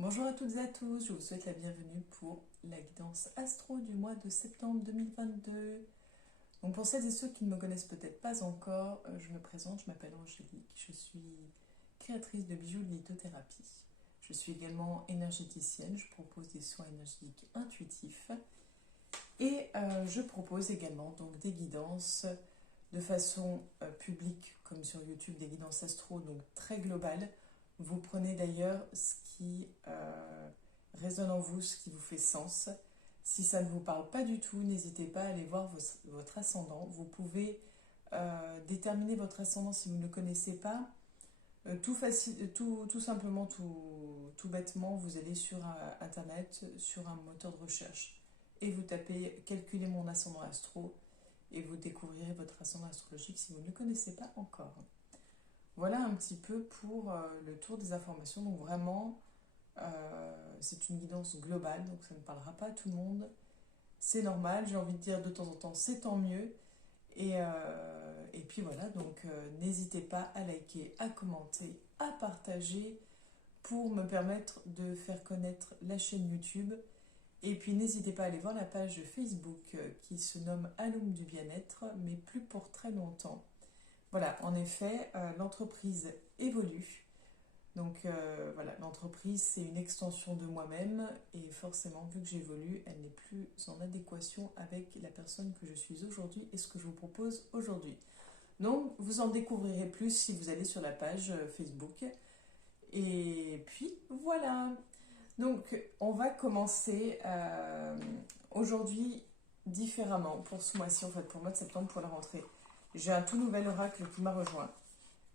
Bonjour à toutes et à tous, je vous souhaite la bienvenue pour la guidance astro du mois de septembre 2022. Donc pour celles et ceux qui ne me connaissent peut-être pas encore, je me présente, je m'appelle Angélique, je suis créatrice de bijoux de lithothérapie. Je suis également énergéticienne, je propose des soins énergétiques intuitifs et je propose également donc des guidances de façon publique comme sur YouTube, des guidances astro donc très globales. Vous prenez d'ailleurs ce qui résonne en vous, ce qui vous fait sens. Si ça ne vous parle pas du tout, n'hésitez pas à aller voir votre ascendant. Vous pouvez déterminer votre ascendant si vous ne le connaissez pas. Tout simplement, tout bêtement, vous allez sur Internet, sur un moteur de recherche, et vous tapez «Calculer mon ascendant astro» et vous découvrirez votre ascendant astrologique si vous ne le connaissez pas encore. Voilà un petit peu pour le tour des informations. Donc vraiment, c'est une guidance globale, donc ça ne parlera pas à tout le monde. C'est normal, j'ai envie de dire de temps en temps, c'est tant mieux. Et puis voilà, donc n'hésitez pas à liker, à commenter, à partager pour me permettre de faire connaître la chaîne YouTube. Et puis n'hésitez pas à aller voir la page Facebook qui se nomme Alum du bien-être, mais plus pour très longtemps. Voilà, en effet, l'entreprise évolue. Donc voilà, l'entreprise, c'est une extension de moi-même et forcément, vu que j'évolue, elle n'est plus en adéquation avec la personne que je suis aujourd'hui et ce que je vous propose aujourd'hui. Donc, vous en découvrirez plus si vous allez sur la page Facebook. Et puis, voilà. Donc, on va commencer aujourd'hui différemment pour ce mois-ci, en fait, pour le mois de septembre, pour la rentrée. J'ai un tout nouvel oracle qui m'a rejoint,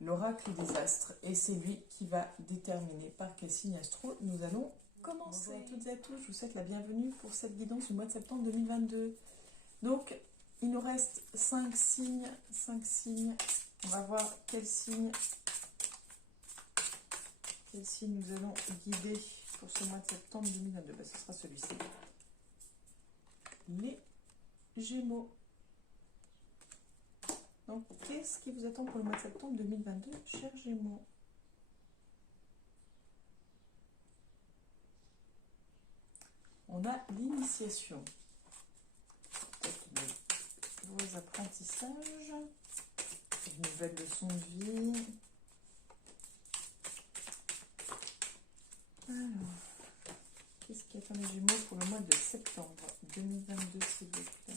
l'oracle des astres, et c'est lui qui va déterminer par quel signe astro nous allons commencer. Bonjour à toutes et à tous, je vous souhaite la bienvenue pour cette guidance du mois de septembre 2022. Donc, il nous reste 5 signes, 5 signes. On va voir quel signe nous allons guider pour ce mois de septembre 2022. Ben, ce sera celui-ci. Les Gémeaux. Donc, qu'est-ce qui vous attend pour le mois de septembre 2022, chers Gémeaux? On a l'initiation, peut-être de nouveaux apprentissages, une nouvelle leçon de vie. Alors, qu'est-ce qui attend les Gémeaux pour le mois de septembre 2022, s'il vous plaît?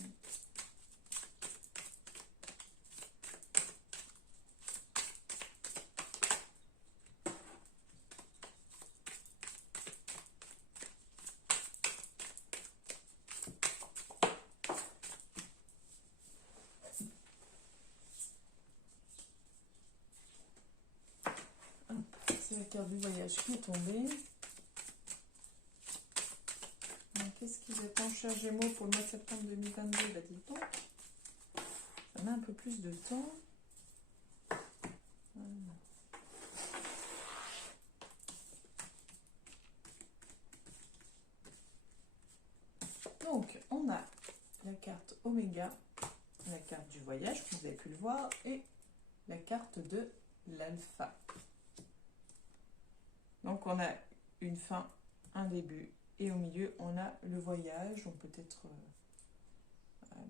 C'est la carte du voyage qui est tombée. Qu'est-ce qui vous attend, chers Gémeaux, pour le mois de septembre 2022? Bah, dis donc, ça met un peu plus de temps. Donc, on a la carte Oméga, la carte du voyage, vous avez pu le voir, et la carte de l'alpha. Donc, on a une fin, un début, et au milieu, on a le voyage, on peut être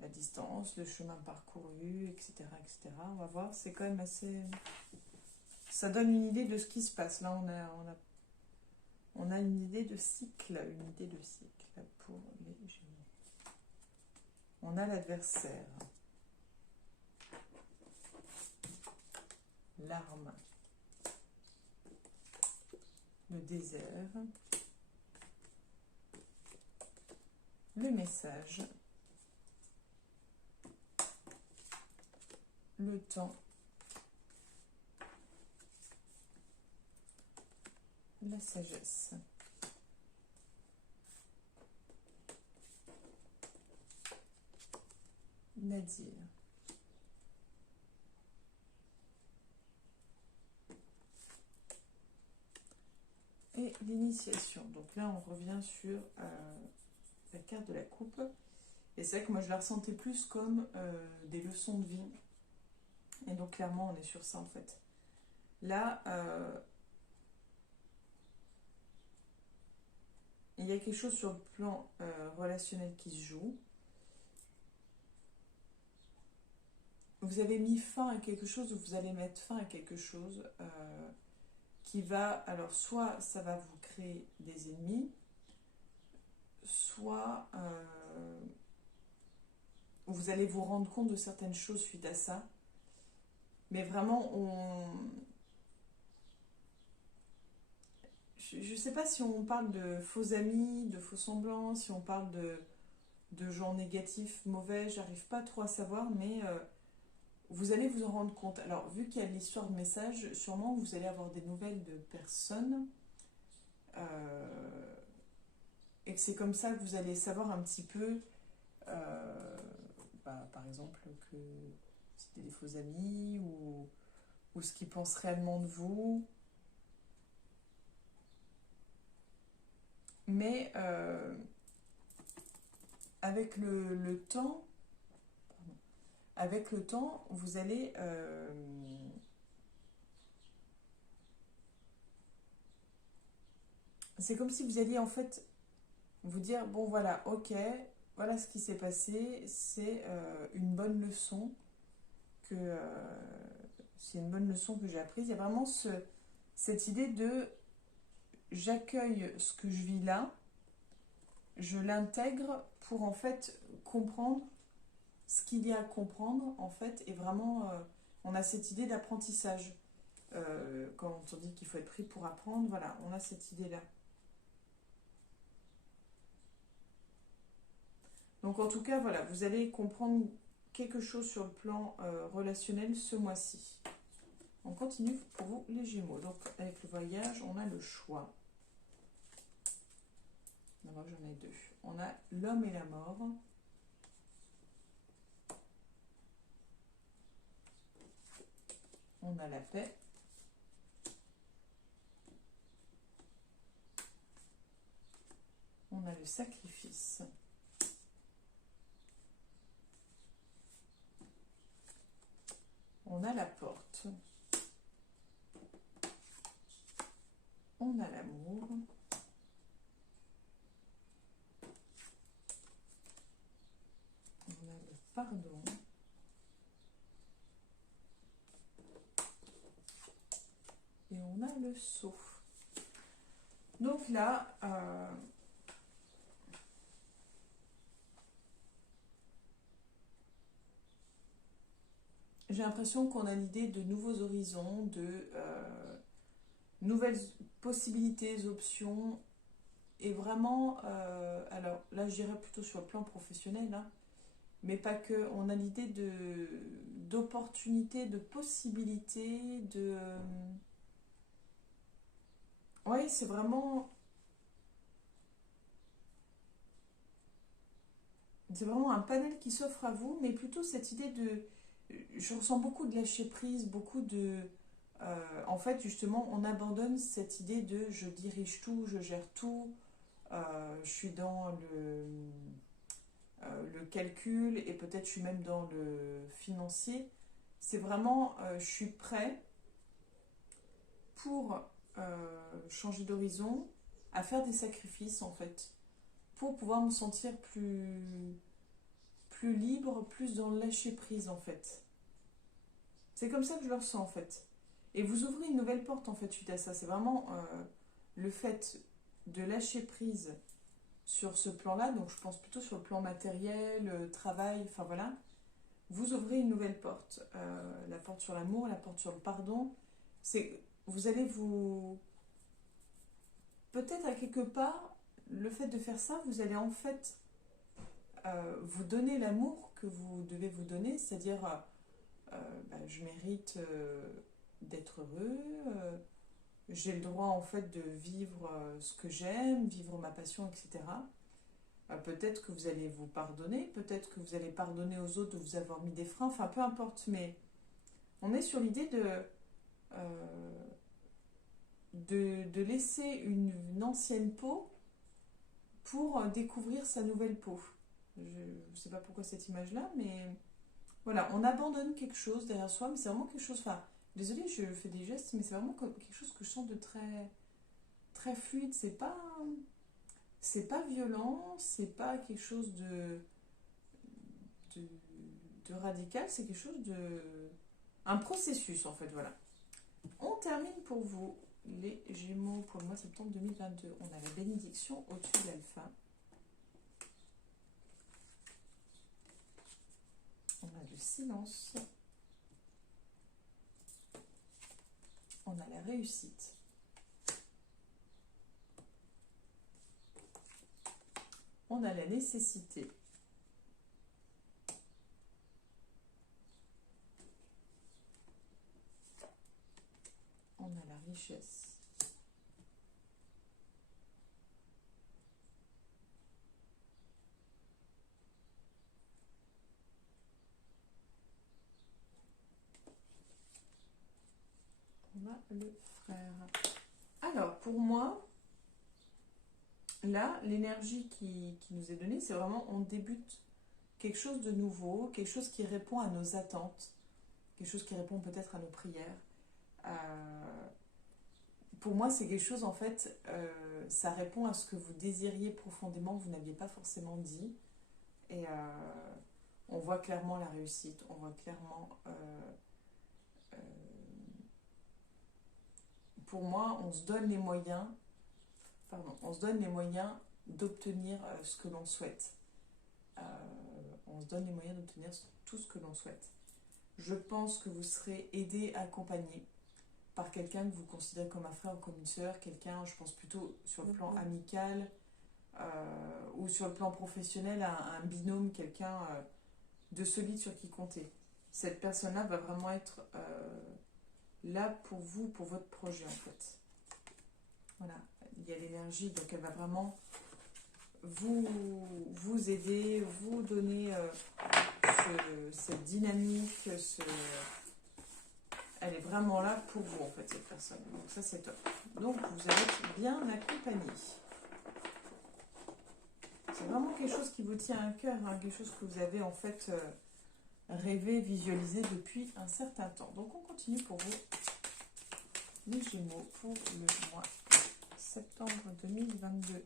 la distance, le chemin parcouru, etc., etc. On va voir, c'est quand même assez... Ça donne une idée de ce qui se passe. Là, on a une idée de cycle, pour les Gémeaux. On a l'adversaire, l'arme, le désert, le message, le temps, la sagesse. Nadir. Et l'initiation. Donc là, on revient sur la carte de la coupe. Et c'est vrai que moi, je la ressentais plus comme des leçons de vie. Et donc, clairement, on est sur ça, en fait. Là, y a quelque chose sur le plan relationnel qui se joue. Vous avez mis fin à quelque chose, ou vous allez mettre fin à quelque chose qui va, alors soit ça va vous créer des ennemis, soit vous allez vous rendre compte de certaines choses suite à ça. Mais vraiment, je ne sais pas si on parle de faux amis, de faux semblants, si on parle de gens négatifs, mauvais, j'arrive pas trop à savoir, mais vous allez vous en rendre compte. Alors, vu qu'il y a l'histoire de message, sûrement vous allez avoir des nouvelles de personnes, et que c'est comme ça que vous allez savoir un petit peu, par exemple, que c'était des faux amis, ou ce qu'ils pensent réellement de vous. Mais avec le temps, vous allez c'est comme si vous alliez en fait vous dire, bon voilà, ok, voilà ce qui s'est passé, c'est une bonne leçon c'est une bonne leçon que j'ai apprise. Il y a vraiment cette idée de j'accueille ce que je vis là, je l'intègre pour en fait comprendre ce qu'il y a à comprendre en fait, et vraiment on a cette idée d'apprentissage. Quand on dit qu'il faut être pris pour apprendre, voilà, on a cette idée-là. Donc en tout cas, voilà, vous allez comprendre quelque chose sur le plan relationnel ce mois-ci. On continue pour vous les Gémeaux. Donc avec le voyage, on a le choix. D'abord, j'en ai deux. On a l'homme et la mort. On a la paix. On a le sacrifice. On a la porte. On a l'amour. On a le pardon. Et on a le sceau. Donc là, j'ai l'impression qu'on a l'idée de nouveaux horizons, de nouvelles possibilités, options. Et vraiment, alors là je dirais plutôt sur le plan professionnel, hein, mais pas que, on a l'idée d'opportunités, de possibilités, oui, c'est vraiment un panel qui s'offre à vous, mais plutôt cette idée de, je ressens beaucoup de lâcher prise, beaucoup de, en fait justement on abandonne cette idée de je dirige tout, je gère tout, je suis dans le calcul, et peut-être je suis même dans le financier. C'est vraiment, je suis prêt pour changer d'horizon, à faire des sacrifices en fait, pour pouvoir me sentir plus libre, plus dans le lâcher prise en fait. C'est comme ça que je le ressens en fait. Et vous ouvrez une nouvelle porte en fait suite à ça. C'est vraiment le fait de lâcher prise sur ce plan-là, donc je pense plutôt sur le plan matériel, travail, enfin voilà. Vous ouvrez une nouvelle porte. La porte sur l'amour, la porte sur le pardon. Vous allez vous... Peut-être à quelque part, le fait de faire ça, vous allez en fait vous donner l'amour que vous devez vous donner, c'est-à-dire je mérite d'être heureux, j'ai le droit en fait de vivre ce que j'aime, vivre ma passion, etc. Peut-être que vous allez vous pardonner, peut-être que vous allez pardonner aux autres de vous avoir mis des freins, enfin peu importe, mais on est sur l'idée de laisser une ancienne peau pour découvrir sa nouvelle peau. Je ne sais pas pourquoi cette image-là, mais voilà, on abandonne quelque chose derrière soi, mais c'est vraiment quelque chose, enfin, désolée, je fais des gestes, mais c'est vraiment quelque chose que je sens de très, très fluide, c'est pas... C'est pas violent, c'est pas quelque chose de, de radical, c'est quelque chose de... un processus en fait, voilà. On termine pour vous, les Gémeaux, pour le mois de septembre 2022. On a la bénédiction au-dessus de l'alpha. On a le silence. On a la réussite. On a la nécessité. On a la richesse. On a le frère. Alors, pour moi, là, l'énergie qui nous est donnée, c'est vraiment on débute quelque chose de nouveau, quelque chose qui répond à nos attentes, quelque chose qui répond peut-être à nos prières. Pour moi, c'est quelque chose, en fait, ça répond à ce que vous désiriez profondément, vous n'aviez pas forcément dit. Et on voit clairement la réussite, on voit clairement... pour moi, on se donne les moyens, on se donne les moyens d'obtenir ce que l'on souhaite. On se donne les moyens d'obtenir tout ce que l'on souhaite. Je pense que vous serez aidé, accompagné par quelqu'un que vous considérez comme un frère ou comme une sœur, quelqu'un, je pense plutôt sur le plan amical ou sur le plan professionnel, un binôme, quelqu'un de solide sur qui compter. Cette personne-là va vraiment être là pour vous, pour votre projet en fait. Voilà, il y a l'énergie, donc elle va vraiment vous aider, vous donner cette dynamique, elle est vraiment là pour vous en fait, cette personne. Donc ça c'est top. Donc vous allez être bien accompagné. C'est vraiment quelque chose qui vous tient à cœur, hein, quelque chose que vous avez en fait rêvé, visualisé depuis un certain temps. Donc on continue pour vous, les Gémeaux, pour le mois de septembre 2022.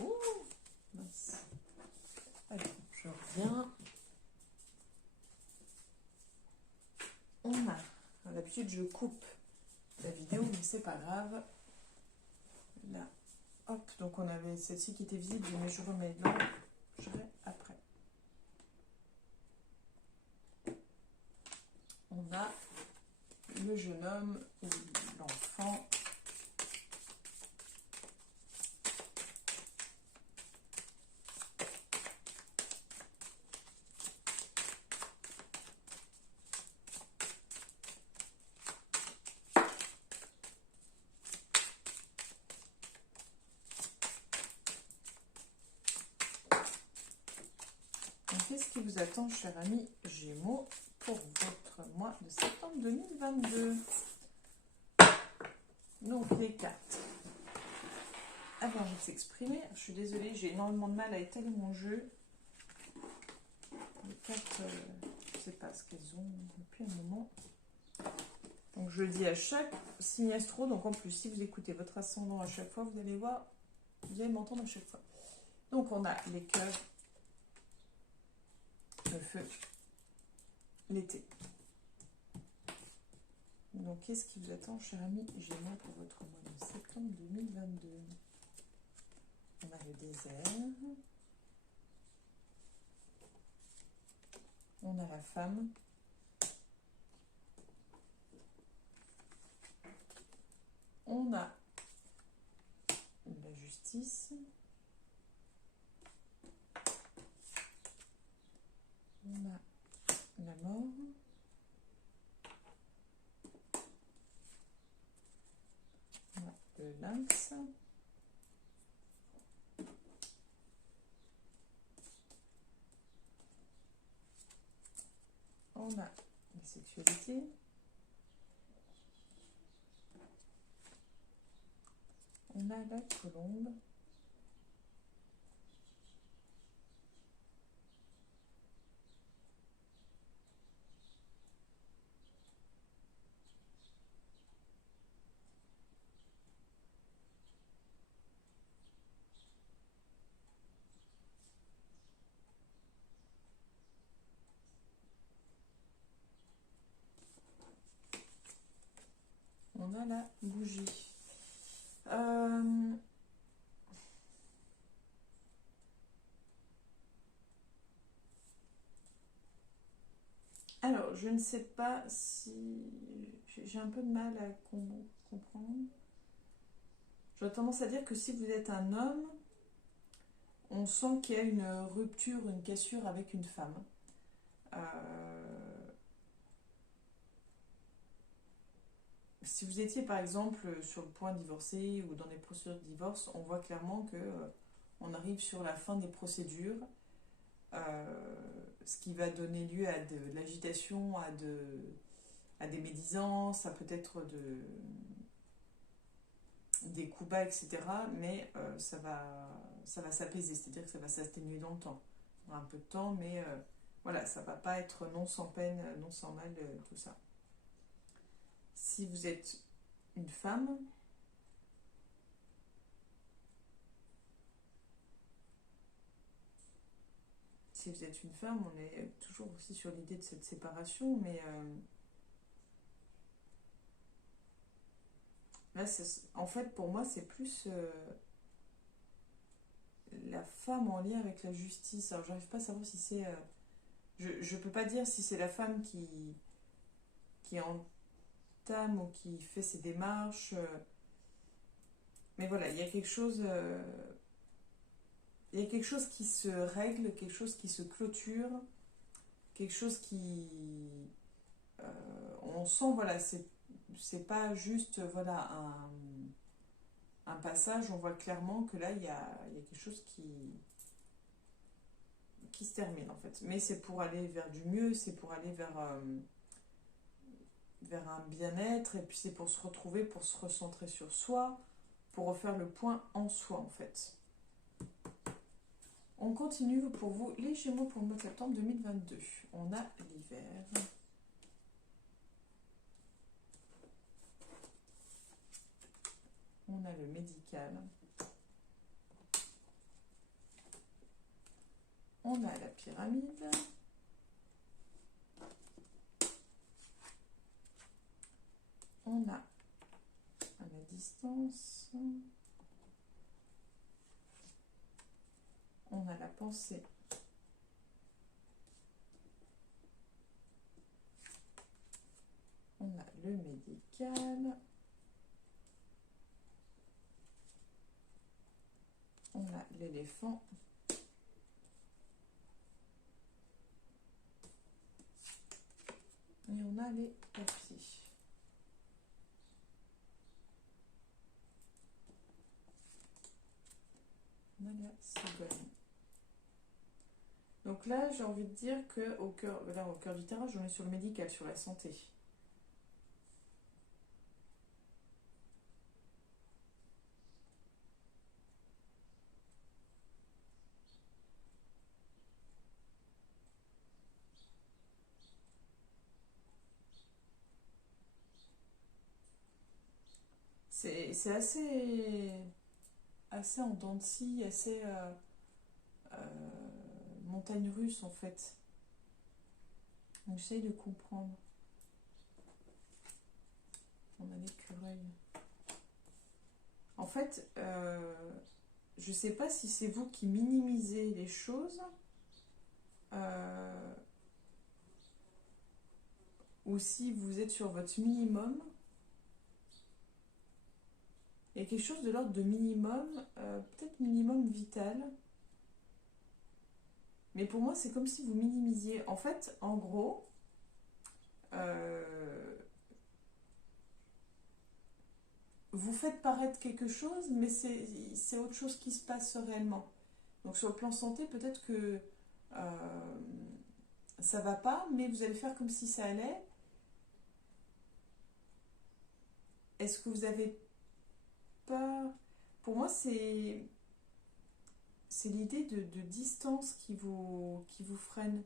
Oh, mince. Alors, je reviens. On a, d'habitude je coupe la vidéo, mais c'est pas grave. Là, hop, donc on avait celle-ci qui était visible, mais je remets là, je vais après. On a le jeune homme ou l'enfant. Qu'est-ce qui vous attend, cher ami Gémeaux, pour votre mois de septembre 2022? Donc, les cartes. Avant de s'exprimer, je suis désolée, j'ai énormément de mal à étaler mon jeu. Les cartes, je ne sais pas ce qu'elles ont depuis un moment. Donc, je le dis à chaque signe astro. Donc, en plus, si vous écoutez votre ascendant à chaque fois, vous allez voir, vous allez m'entendre à chaque fois. Donc, on a les cœurs, le feu, l'été. Donc, qu'est-ce qui vous attend, cher ami Gémeaux, pour votre mois de septembre 2022? On a le désert. On a la femme. On a la justice. On a la mort. On a le lynx. On a la sexualité. On a la colombe. on a la bougie. Euh, Alors, je ne sais pas si... J'ai un peu de mal à comprendre. J'aurais tendance à dire que si vous êtes un homme, on sent qu'il y a une rupture, une cassure avec une femme. Si vous étiez par exemple sur le point de divorcer ou dans des procédures de divorce, on voit clairement que on arrive sur la fin des procédures, ce qui va donner lieu à de l'agitation, à des médisances, à peut-être des coups bas, etc. Mais ça va s'apaiser, c'est-à-dire que ça va s'atténuer dans le temps. On a un peu de temps, mais voilà, ça va pas être non sans peine, non sans mal, tout ça. Si vous êtes une femme, on est toujours aussi sur l'idée de cette séparation, mais là, en fait, pour moi, c'est plus la femme en lien avec la justice. Alors, j'arrive pas à savoir si c'est... je peux pas dire si c'est la femme qui entame ou qui fait ses démarches. Mais voilà, il y a quelque chose qui se règle, quelque chose qui se clôture, quelque chose qui... on sent, voilà, c'est pas juste, voilà, un passage, on voit clairement que là, il y a quelque chose qui se termine, en fait. Mais c'est pour aller vers du mieux, c'est pour aller vers un bien-être, et puis c'est pour se retrouver, pour se recentrer sur soi, pour refaire le point en soi, en fait. On continue pour vous, les Gémeaux, pour le mois de septembre 2022. On a l'hiver. On a le médical. On a la pyramide. On a à la distance. On a la pensée. On a le médical. On a l'éléphant. Et on a les papiers. On a la cigogne. Donc là, j'ai envie de dire que au cœur du tirage, on est sur le médical, sur la santé. C'est assez en dents de scie, assez montagne russe en fait. On essaye de comprendre. On a l'écureuil. En fait, je sais pas si c'est vous qui minimisez les choses ou si vous êtes sur votre minimum. Il y a quelque chose de l'ordre de minimum, peut-être minimum vital. Mais pour moi, c'est comme si vous minimisiez. En fait, en gros, vous faites paraître quelque chose, mais c'est autre chose qui se passe réellement. Donc sur le plan santé, peut-être que ça va pas, mais vous allez faire comme si ça allait. Est-ce que vous avez peur? Pour moi, c'est l'idée de distance qui vous freine.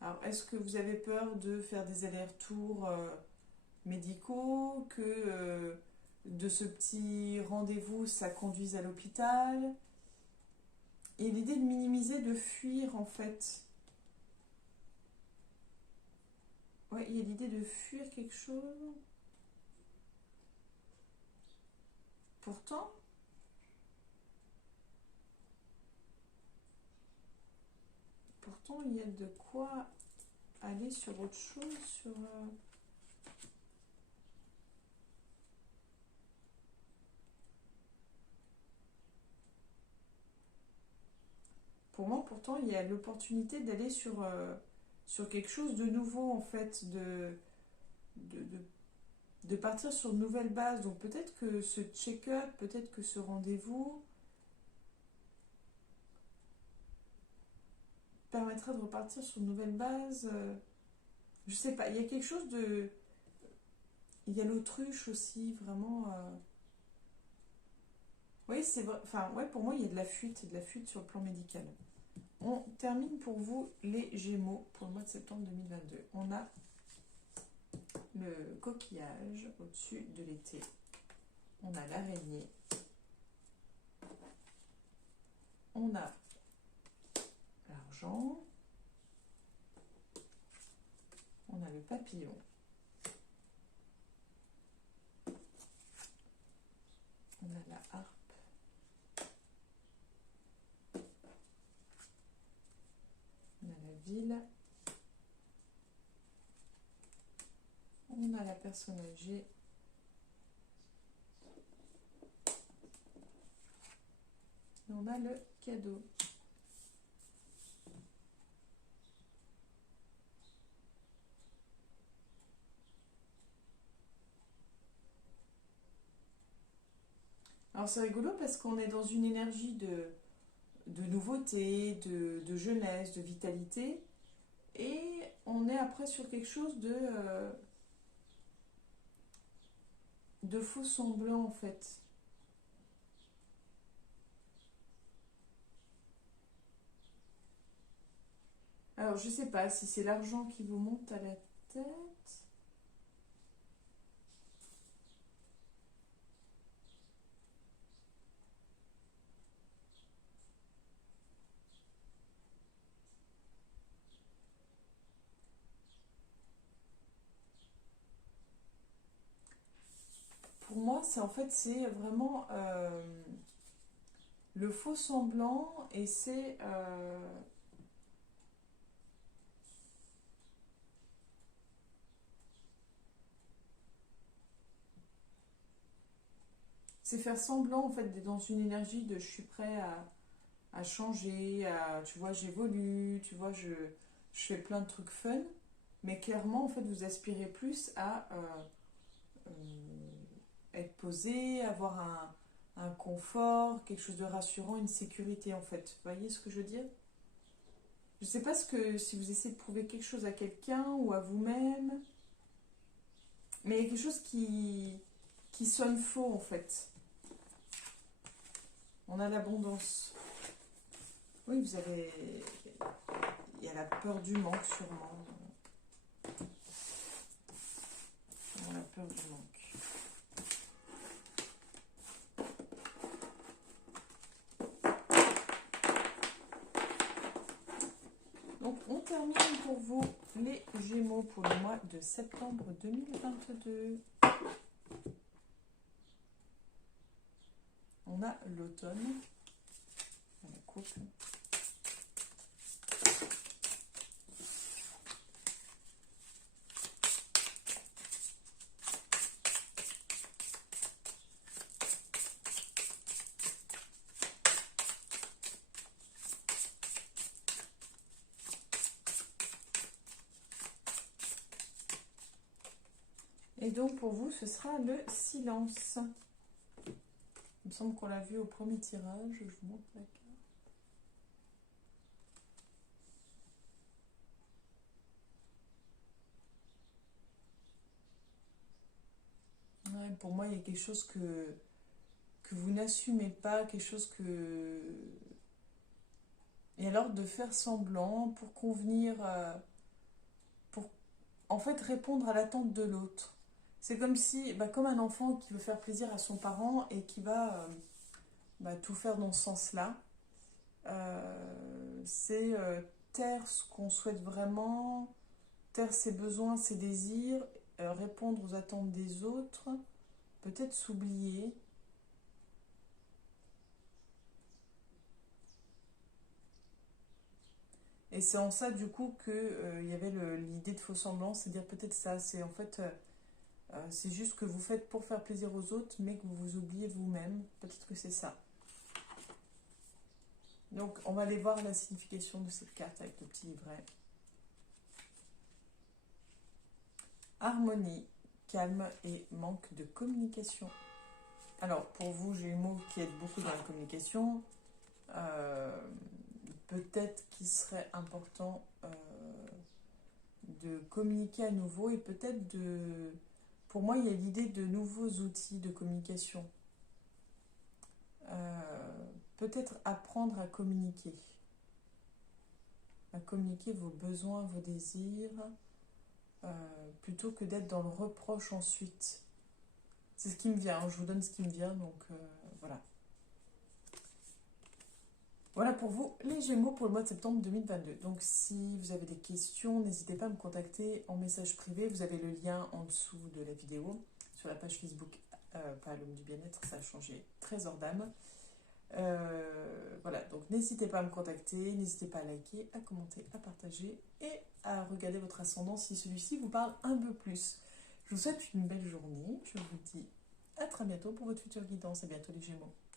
Alors, est-ce que vous avez peur de faire des allers-retours médicaux, que de ce petit rendez-vous, ça conduise à l'hôpital? Et l'idée de minimiser, de fuir, en fait. Ouais, il y a l'idée de fuir quelque chose. pourtant, il y a de quoi aller sur autre chose, sur... Pour moi, pourtant, il y a l'opportunité d'aller sur quelque chose de nouveau, en fait, de, de, de partir sur de nouvelles bases. Donc peut-être que ce check-up, peut-être que ce rendez-vous permettra de repartir sur de nouvelles bases. Je sais pas, il y a quelque chose de... Il y a l'autruche aussi, vraiment... Oui, c'est vrai. Enfin, ouais, pour moi, il y a de la fuite sur le plan médical. On termine pour vous les Gémeaux pour le mois de septembre 2022. On a le coquillage au-dessus de l'été. On a l'araignée. On a l'argent. On a le papillon. On a la harpe. On a la ville. On a la personne âgée. Et on a le cadeau. Alors c'est rigolo parce qu'on est dans une énergie de nouveauté, de jeunesse, de vitalité. Et on est après sur quelque chose de faux semblant en fait. Alors je sais pas si c'est l'argent qui vous monte à la tête. Pour moi, c'est en fait c'est vraiment le faux semblant et c'est faire semblant en fait d'être dans une énergie de je suis prêt à changer, tu vois, j'évolue, tu vois, je fais plein de trucs fun, mais clairement en fait vous aspirez plus à être posé, avoir un confort, quelque chose de rassurant, une sécurité en fait. Vous voyez ce que je veux dire? Je sais pas si vous essayez de prouver quelque chose à quelqu'un ou à vous-même, mais il y a quelque chose qui sonne faux en fait. On a l'abondance. Oui, vous avez... Il y a la peur du manque sûrement. On a la peur du manque. Donc on termine pour vous les Gémeaux pour le mois de septembre 2022. On a l'automne, la coupe. Et donc pour vous, ce sera le silence. Il me semble qu'on l'a vu au premier tirage. Je vous montre la carte. Ouais, pour moi, il y a quelque chose que vous n'assumez pas, quelque chose que... Et alors de faire semblant pour convenir, pour en fait répondre à l'attente de l'autre. C'est comme si, comme un enfant qui veut faire plaisir à son parent et qui va tout faire dans ce sens-là. C'est taire ce qu'on souhaite vraiment, taire ses besoins, ses désirs, répondre aux attentes des autres, peut-être s'oublier. Et c'est en ça, du coup, que y avait l'idée de faux semblants, c'est-à-dire peut-être ça, c'est en fait, c'est juste que vous faites pour faire plaisir aux autres, mais que vous vous oubliez vous-même. Peut-être que c'est ça. Donc, on va aller voir la signification de cette carte avec le petit livret. Harmonie, calme et manque de communication. Alors, pour vous, Gémeaux qui êtes beaucoup dans la communication, peut-être qu'il serait important de communiquer à nouveau et peut-être de... Pour moi, il y a l'idée de nouveaux outils de communication. Peut-être apprendre à communiquer vos besoins, vos désirs, plutôt que d'être dans le reproche ensuite. C'est ce qui me vient, hein. Je vous donne ce qui me vient, donc voilà. Voilà pour vous, les Gémeaux, pour le mois de septembre 2022. Donc si vous avez des questions, n'hésitez pas à me contacter en message privé. Vous avez le lien en dessous de la vidéo, sur la page Facebook, pas l'homme du bien-être, ça a changé, Trésor d'âme. Voilà, donc n'hésitez pas à me contacter, n'hésitez pas à liker, à commenter, à partager et à regarder votre ascendant si celui-ci vous parle un peu plus. Je vous souhaite une belle journée, je vous dis à très bientôt pour votre future guidance. À bientôt les Gémeaux.